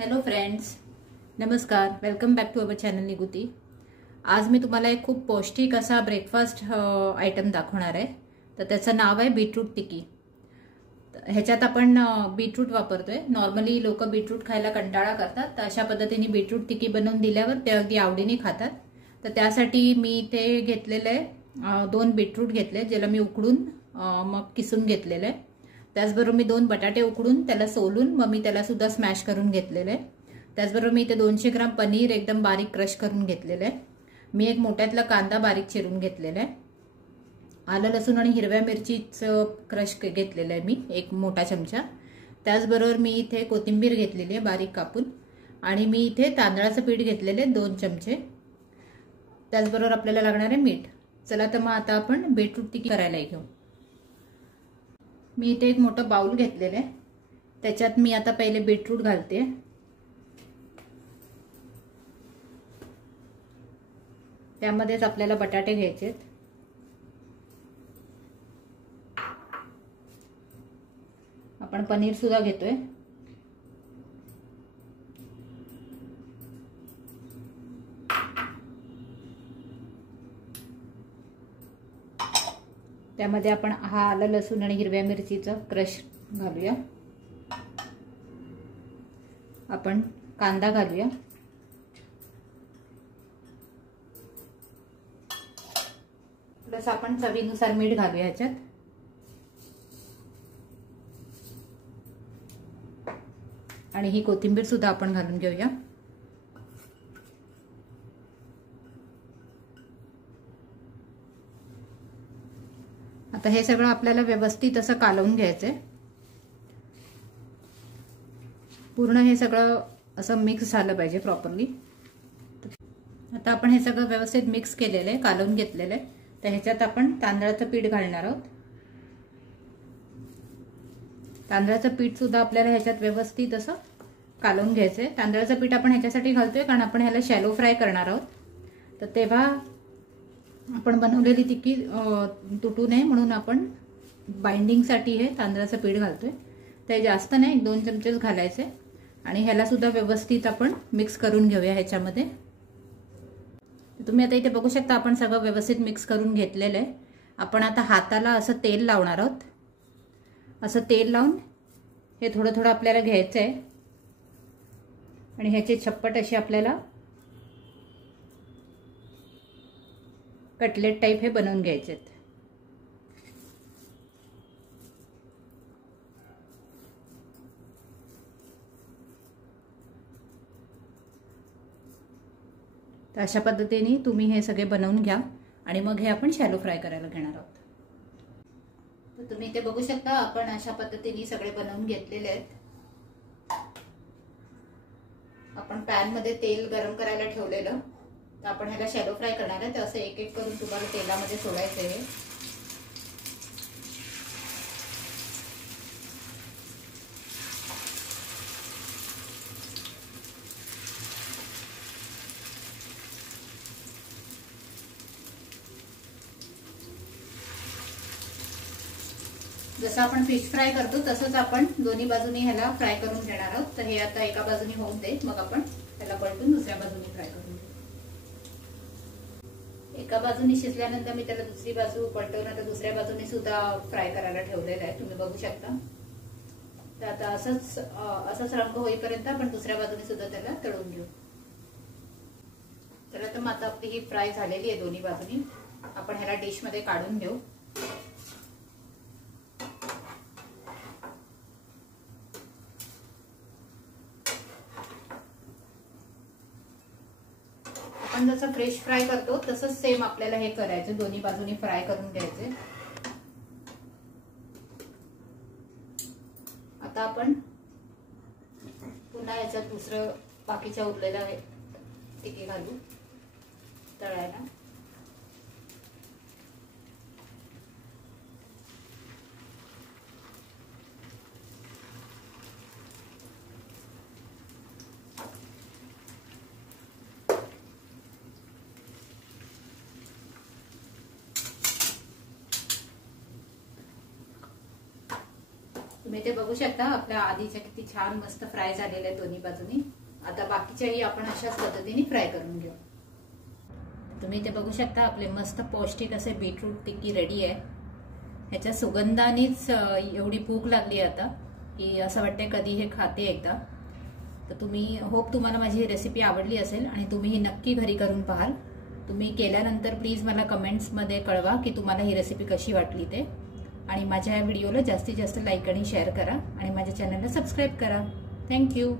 Hello friends, नमस्कार. Welcome back to our channel Niguti. आज मी तुम्हाला एक खूप पौष्टिक असा ब्रेकफास्ट आयटम दाखवणार आहे. तर त्याचं नाव आहे बीटरूट टिक्की. ह्याच्यात आपण बीटरूट वापरतोय. नॉर्मली लोक बीटरूट खायला कंटाळा करतात, तर अशा पद्धतीने बीटरूट टिक्की बनवून दिल्यावर ते अगदी आवडीने खातात. तर त्यासाठी मी इथे घेतलेलं आहे 2 बीटरूट घेतले, ज्याला मी उकडून मग किसून घेतलेलं आहे. त्याचबरोबर मी 2 बटाटे उकडून त्याला सोलून मग मी त्याला सुद्धा स्मॅश करून घेतलेलं आहे. त्याचबरोबर मी इथे 200 ग्राम पनीर एकदम बारीक क्रश करून घेतलेलं आहे. मी एक मोठ्यातला कांदा बारीक चिरून घेतलेला आहे. आलं लसूण आणि हिरव्या मिरचीचं क्रश घेतलेलं आहे मी एक मोठा चमचा. त्याचबरोबर मी इथे कोथिंबीर घेतलेली आहे बारीक कापून, आणि मी इथे तांदळाचं पीठ घेतलेले 2 चमचे. त्याचबरोबर आपल्याला लागणार आहे मीठ. चला तर मग आता आपण बीटरूट टिक्की करायला घेऊ. मी इथे एक मोठं बाउल घेतलेलं आहे. त्याच्यात मी आता पहिले बीटरूट घालते. त्यामध्येच आपल्याला बटाटे घ्यायचे. आपण पनीर सुद्धा घेतोय. त्यामध्ये आपण हा आलं लसूण आणि हिरव्या मिरचीचा क्रश घालूया. आपण कांदा घालूया. प्लस आपण चवीनुसार मीठ घालूया ह्याच्यात. आणि ही कोथिंबीर सुद्धा आपण घालून घेऊया. आता हे सगळं आपल्याला व्यवस्थित असं कालवून घ्यायचंय. पूर्ण हे सगळं असं मिक्स झालं पाहिजे प्रॉपरली. आता आपण हे सगळं व्यवस्थित मिक्स केलेलं आहे, कालवून घेतलेलं आहे. तर ह्याच्यात आपण तांदळाचं पीठ घालणार आहोत. तांदळाचं पीठ सुद्धा आपल्याला ह्याच्यात व्यवस्थित असं कालवून घ्यायचंय. तांदळाचं पीठ आपण ह्याच्यासाठी घालतोय कारण आपण ह्याला शॅलो फ्राय करणार आहोत. तर तेव्हा आपण बनवलेली टिक्की तुटू नये म्हणून आपण बाइंडिंगसाठी हे तांदळाचं पीठ घालतोय. ते जास्त नाही, 2 चमचेच घालायचे. आणि ह्याला सुद्धा व्यवस्थित आपण मिक्स करून घेऊया ह्याच्यामध्ये. तुम्ही आता इथे बघू शकता आपण सगळं व्यवस्थित मिक्स करून घेतलेलं आहे. आपण आता हाताला असं तेल लावणार आहोत. असं तेल लावून हे थोडं थोडं आपल्याला घ्यायचं आहे आणि ह्याचे छप्पट असे आपल्याला कटलेट टाइप हे बनवून घ्यायचे आहेत. तर अशा पद्धतीने तुम्ही हे सगळे बनवून घ्या आणि मग हे आपण शॅलो फ्राय करायला घेणार आहोत. तर तुम्ही इथे बघू शकता आपण अशा पद्धतीने सगळे बनवून घेतलेले आहेत. आपण पॅन मध्ये तेल गरम करायला ठेवलेलं. तर आपण ह्याला शॅलो फ्राय करणार आहे. तर असं एक एक करून तुम्हाला तेलामध्ये सोडायचं आहे. जसं आपण फिश फ्राय करतो तसंच आपण दोन्ही बाजूनी ह्याला फ्राय करून घेणार आहोत. तर हे आता एका बाजूनी होऊन दे, मग आपण त्याला पलटून दुसऱ्या बाजूनी फ्राय करून घेऊ. एका बाजूनी शिजल्यानंतर मी त्याला दुसरी बाजू पलटवून दुसऱ्या बाजूने सुद्धा फ्राय करायला ठेवलेलं आहे. तुम्ही बघू शकता. तर आता असंच रंग होईपर्यंत आपण दुसऱ्या बाजूने सुद्धा त्याला तळून घेऊ. तर मग आता आपली ही फ्राय झालेली आहे दोन्ही बाजूनी. आपण ह्याला डिश मध्ये काढून घेऊ. आपण जसं फ्रेश फ्राय करतो तसंच सेम आपल्याला हे करायचं. दोन्ही बाजूनी फ्राय करून घ्यायचे. आता आपण पुन्हा याच्यात दुसरं बाकीच्या उरलेल्या टिक्की घालू तळायला. तुम्ही ते बघू शकता आपल्या आधीच्या किती छान मस्त फ्राय झालेले आहेत दोन्ही बाजूनी। आता बाकीच्याही आपण अशाच पद्धतीने फ्राय करून घेऊ। तुम्ही ते बघू शकता आपले मस्त पौष्टिक असे बीटरूट टिक्की रेडी आहे। ह्याच्या सुगंधानेच एवढी भूक लागली आता की असं वाटतंय कधी हे खाते एकदा। तर तुम्ही होप तुम्हाला माझी रेसिपी आवडली असेल आणि तुम्ही ही नक्की घरी करून पाहाल। तुम्ही केल्यानंतर प्लीज मला कमेंट्समध्ये कळवा की तुम्हाला ही रेसिपी कशी वाटली ते, आणि माझ्या या व्हिडिओला जास्तीत जास्त लाईक आणि शेअर करा आणि माझ्या चॅनलला सबस्क्राईब करा। थँक्यू।